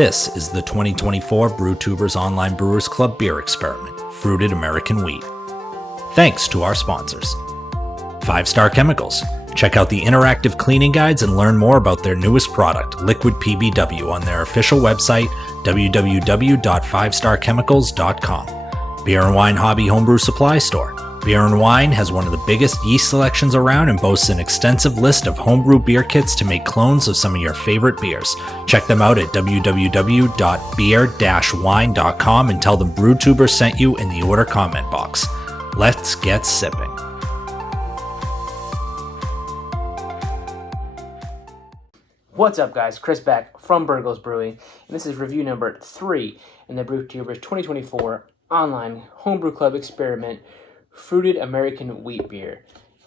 This is the 2024 Brewtubers Online Brewers Club Beer Experiment, Fruited American Wheat. Thanks to our sponsors. 5 Star Chemicals. Check out the interactive cleaning guides and learn more about their newest product, Liquid PBW, on their official website, www.5starchemicals.com. Beer and Wine Hobby Homebrew Supply Store. Beer and Wine has one of the biggest yeast selections around and boasts an extensive list of homebrew beer kits to make clones of some of your favorite beers. Check them out at www.beer-wine.com and tell them Brewtubers sent you in the order comment box. Let's get sipping. What's up, guys? Chris back from Brewtubers Brewing, and this is review number 3 in the Brewtubers 2024 Online Homebrew Club Experiment Fruited American Wheat Beer.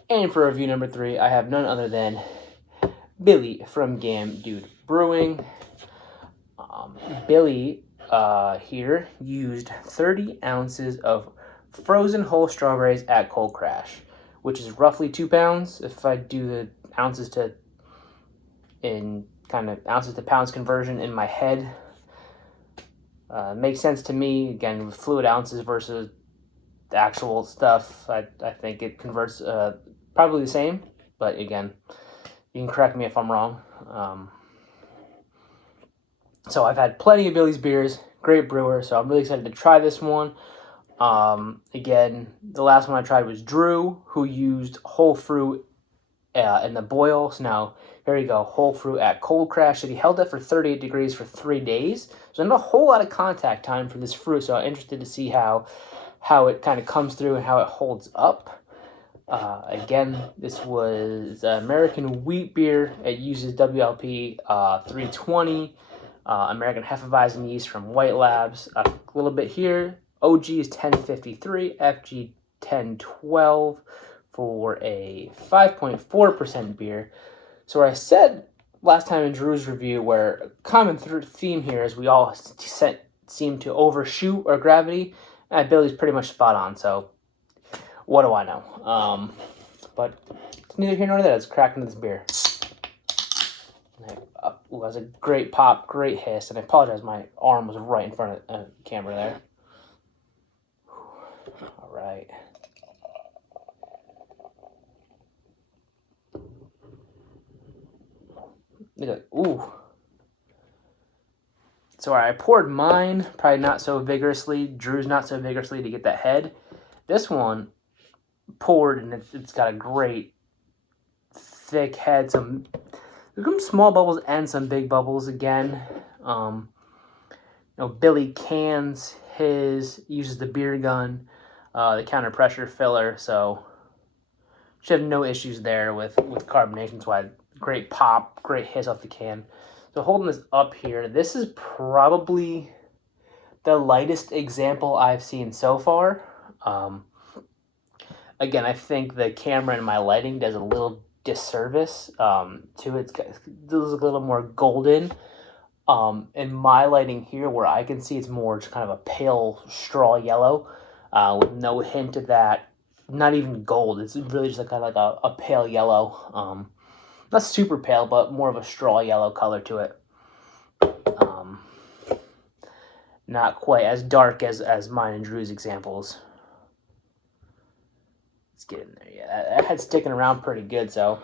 And for review number 3, I have none other than Billy from Gamn Dood Brewing. Billy here used 30 ounces of frozen whole strawberries at cold crash, which is roughly 2 pounds. If I do the ounces to pounds conversion in my head, makes sense to me. Again, with fluid ounces versus the actual stuff, I think it converts probably the same, but again, you can correct me if I'm wrong. So I've had plenty of Billy's beers, great brewer, so I'm really excited to try this one. Again, the last one I tried was Drew, who used whole fruit in the boil. So now here you go, whole fruit at cold crash. So he held it for 38 degrees for 3 days. So not a whole lot of contact time for this fruit. So I'm interested to see how it kind of comes through and how it holds up. Again, this was American wheat beer. It uses WLP 320, American Hefeweizen yeast from White Labs. A little bit here. OG is 1053, FG 1012 for a 5.4% beer. So where I said last time in Drew's review, where a common theme here is we all seem to overshoot our gravity, and Billy's pretty much spot on, so what do I know? But it's neither here nor there. Let's crack into this beer. It was a great pop, great hiss, and I apologize, my arm was right in front of the camera there. All right. Ooh. So I poured mine, probably not so vigorously. Drew's not so vigorously to get that head. This one poured, and it's got a great thick head. Some small bubbles and some big bubbles again. Billy cans his, uses the beer gun, the counter pressure filler, so should have no issues there with carbonation. That's why great pop, great hiss off the can. So holding this up here, this is probably the lightest example I've seen so far. Again, I think the camera and my lighting does a little disservice to it. It looks a little more golden. In my lighting here, where I can see, it's more just kind of a pale straw yellow with no hint of that. Not even gold. It's really just kind of like a pale yellow. Not super pale, but more of a straw yellow color to it. Not quite as dark as mine and Drew's examples. Let's get in there. Yeah, that head's sticking around pretty good. So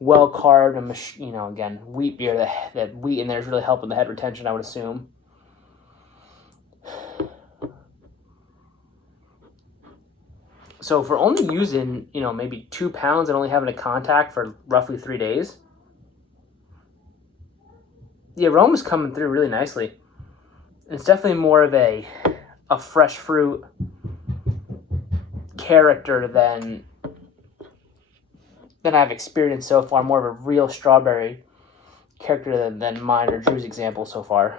well carved, and again, wheat beer. That wheat in there is really helping the head retention, I would assume. So for only using, maybe 2 pounds and only having a contact for roughly 3 days, the aroma's coming through really nicely. It's definitely more of a fresh fruit character than I've experienced so far. More of a real strawberry character than mine or Drew's example so far.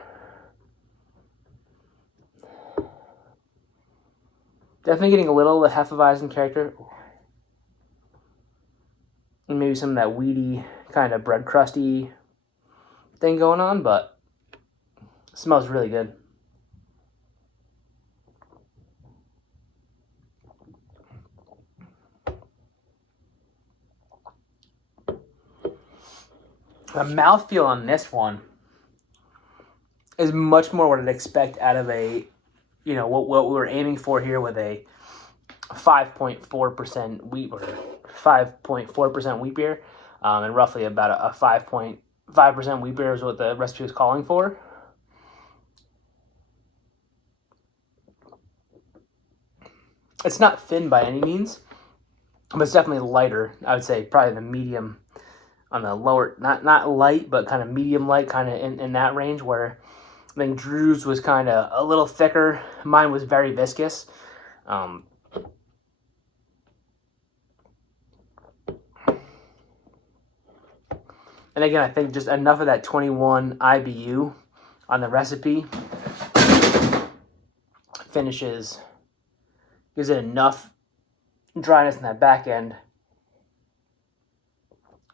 Definitely getting a little of the Hefeweizen character. And maybe some of that weedy, kind of bread crusty thing going on, but it smells really good. The mouthfeel on this one is much more what I'd expect out of a, what we were aiming for here with a 5.4% wheat or 5.4% wheat beer, and roughly about a 5.5% wheat beer is what the recipe was calling for. It's not thin by any means, but it's definitely lighter. I would say probably the medium on the lower, not light, but kind of medium light, kind of in that range, where I think Drew's was kind of a little thicker. Mine was very viscous. And again, I think just enough of that 21 IBU on the recipe gives it enough dryness in that back end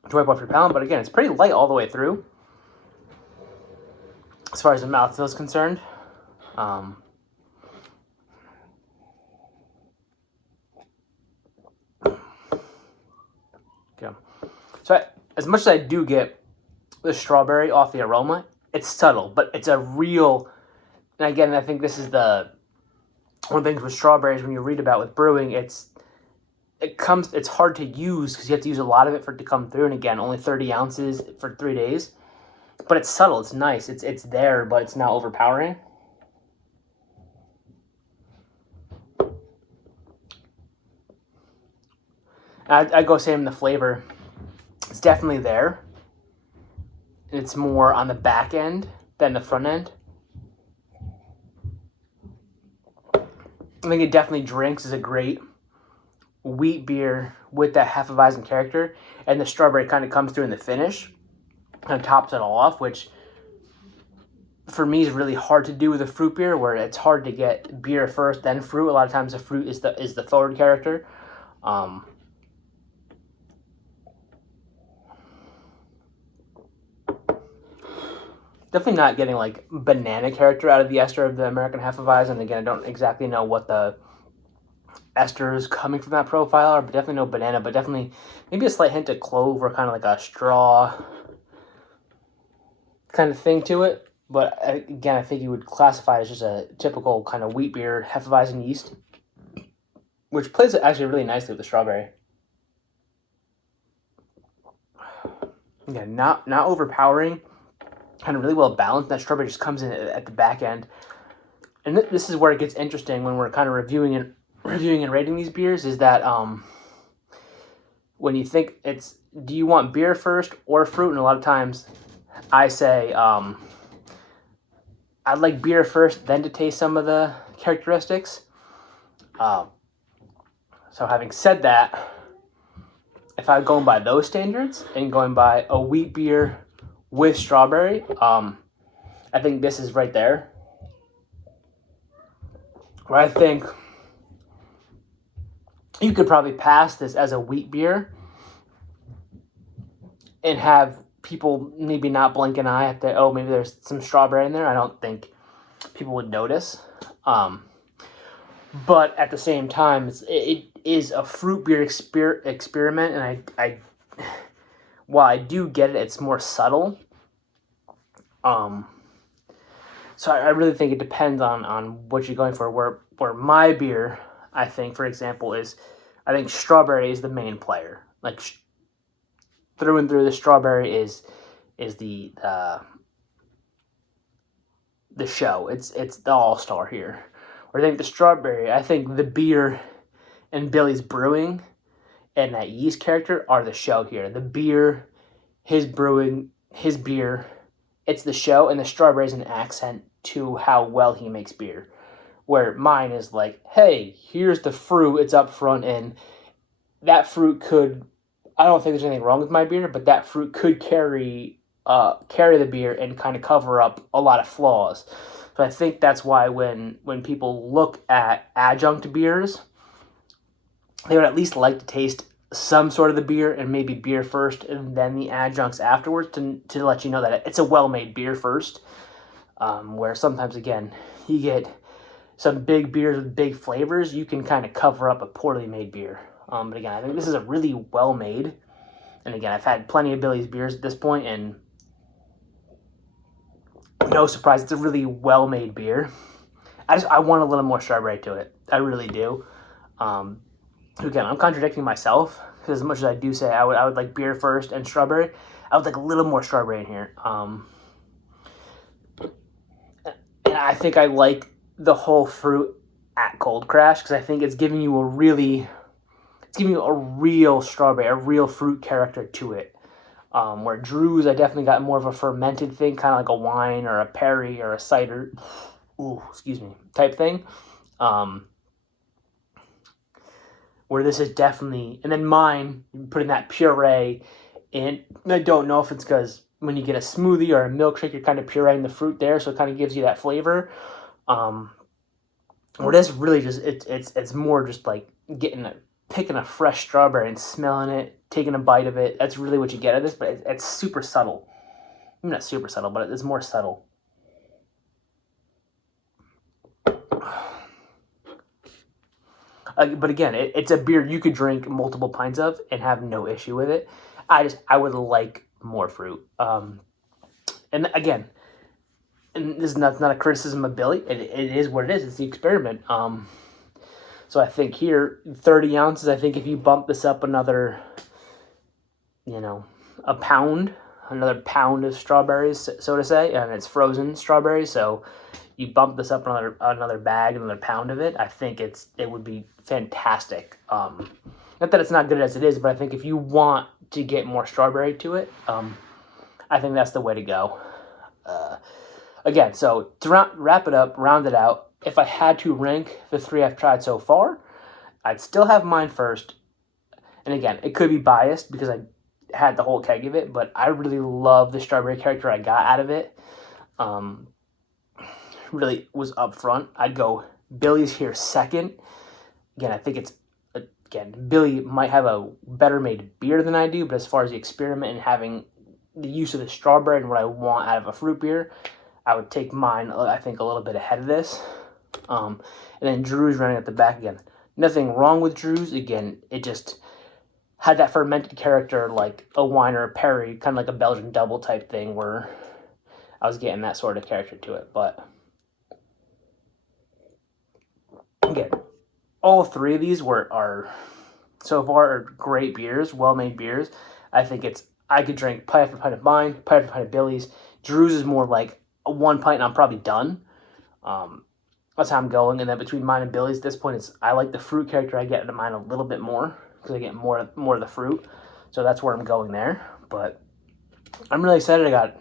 to wipe off your palate. But again, it's pretty light all the way through as far as the mouthfeel is concerned. Okay. So as much as I do get the strawberry off the aroma, it's subtle, but it's a real, and again, I think this is one of the things with strawberries when you read about with brewing, it's hard to use because you have to use a lot of it for it to come through, and again, only 30 ounces for 3 days, but it's subtle, it's nice, it's there, but it's not overpowering. I go same in the flavor. It's definitely there. It's more on the back end than the front end. I think it definitely drinks as a great wheat beer with that Hefeweizen character, and the strawberry kind of comes through in the finish and tops it all off, which for me is really hard to do with a fruit beer, where it's hard to get beer first then fruit. A lot of times the fruit is the forward character. Definitely not getting like banana character out of the ester of the American Hefeweizen. Again, I don't exactly know what the esters coming from that profile are, but definitely no banana, but definitely maybe a slight hint of clove or kind of like a straw kind of thing to it. But again, I think you would classify it as just a typical kind of wheat beer Hefeweizen yeast, which plays actually really nicely with the strawberry. Again, not overpowering, kind of really well balanced. That strawberry just comes in at the back end. And this is where it gets interesting when we're kind of reviewing and rating these beers, is that when you think do you want beer first or fruit? And a lot of times I say I'd like beer first, then to taste some of the characteristics. So having said that, if I'm going by those standards and going by a wheat beer with strawberry, I think this is right there. Where I think you could probably pass this as a wheat beer and have people maybe not blink an eye at maybe there's some strawberry in there. I don't think people would notice. But at the same time, it is a fruit beer experiment, and I while I do get it, it's more subtle. So I really think it depends on what you're going for. Where my beer, I think, for example, I think strawberry is the main player. Like through and through, the strawberry is the show. It's the all-star here. Where I think the strawberry, I think the beer and Billy's brewing and that yeast character are the show here. The beer, his brewing, his beer, it's the show, and the strawberry is an accent to how well he makes beer. Where mine is like, hey, here's the fruit, it's up front, and that fruit I don't think there's anything wrong with my beer, but that fruit could carry the beer and kind of cover up a lot of flaws. So I think that's why when people look at adjunct beers, they would at least like to taste some sort of the beer, and maybe beer first and then the adjuncts afterwards to let you know that it's a well-made beer first. Where sometimes, again, you get some big beers with big flavors, you can kind of cover up a poorly made beer. But again, I think this is a really well-made, and again, I've had plenty of Billy's beers at this point, and no surprise, it's a really well-made beer. I want a little more strawberry to it. I really do. Again, I'm contradicting myself because as much as I do say I would like beer first and strawberry, I would like a little more strawberry in here. And I think I like the whole fruit at Cold Crash because I think it's giving you a real strawberry, a real fruit character to it. Where Drew's, I definitely got more of a fermented thing, kind of like a wine or a perry or a cider, type thing. Where this is definitely, and then mine, putting that puree in. I don't know if it's because when you get a smoothie or a milkshake, you're kind of pureeing the fruit there, so it kind of gives you that flavor. Where this really just, it's more just like picking a fresh strawberry and smelling it, taking a bite of it. That's really what you get out of this, but it's super subtle. Not super subtle, but it's more subtle. But again, it's a beer you could drink multiple pints of and have no issue with it. I would like more fruit. And again, and this is not a criticism of Billy. It is what it is. It's the experiment. So I think here, 30 ounces, I think if you bump this up another, a pound, another pound of strawberries, so to say, and it's frozen strawberries, so you bump this up another bag, another pound of it, I think it would be fantastic. Not that it's not good as it is, but I think if you want to get more strawberry to it, I think that's the way to go. Again, so to wrap it up, round it out, if I had to rank the 3 I've tried so far, I'd still have mine first. And again, it could be biased because I had the whole keg of it, but I really love the strawberry character I got out of it. Really was up front. I'd go Billy's here second. Again, I think Billy might have a better made beer than I do, but as far as the experiment and having the use of the strawberry and what I want out of a fruit beer, I would take mine, I think, a little bit ahead of this. And then Drew's running at the back again. Nothing wrong with Drew's. Again, it just had that fermented character like a wine or a perry, kind of like a Belgian double type thing where I was getting that sort of character to it. But again, all 3 of these are so far great beers, well-made beers. I think I could drink pint after pint of mine, pint after pint of Billy's. Drew's is more like a 1 pint and I'm probably done. That's how I'm going. And then between mine and Billy's, at this point, I like the fruit character I get into mine a little bit more because I get more of the fruit. So that's where I'm going there. But I'm really excited. I got,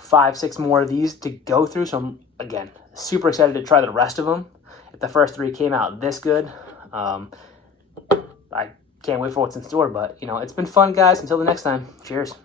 5, 6 more of these to go through. So I'm, again, super excited to try the rest of them. If the first 3 came out this good, I can't wait for what's in store. But, it's been fun, guys. Until the next time, cheers.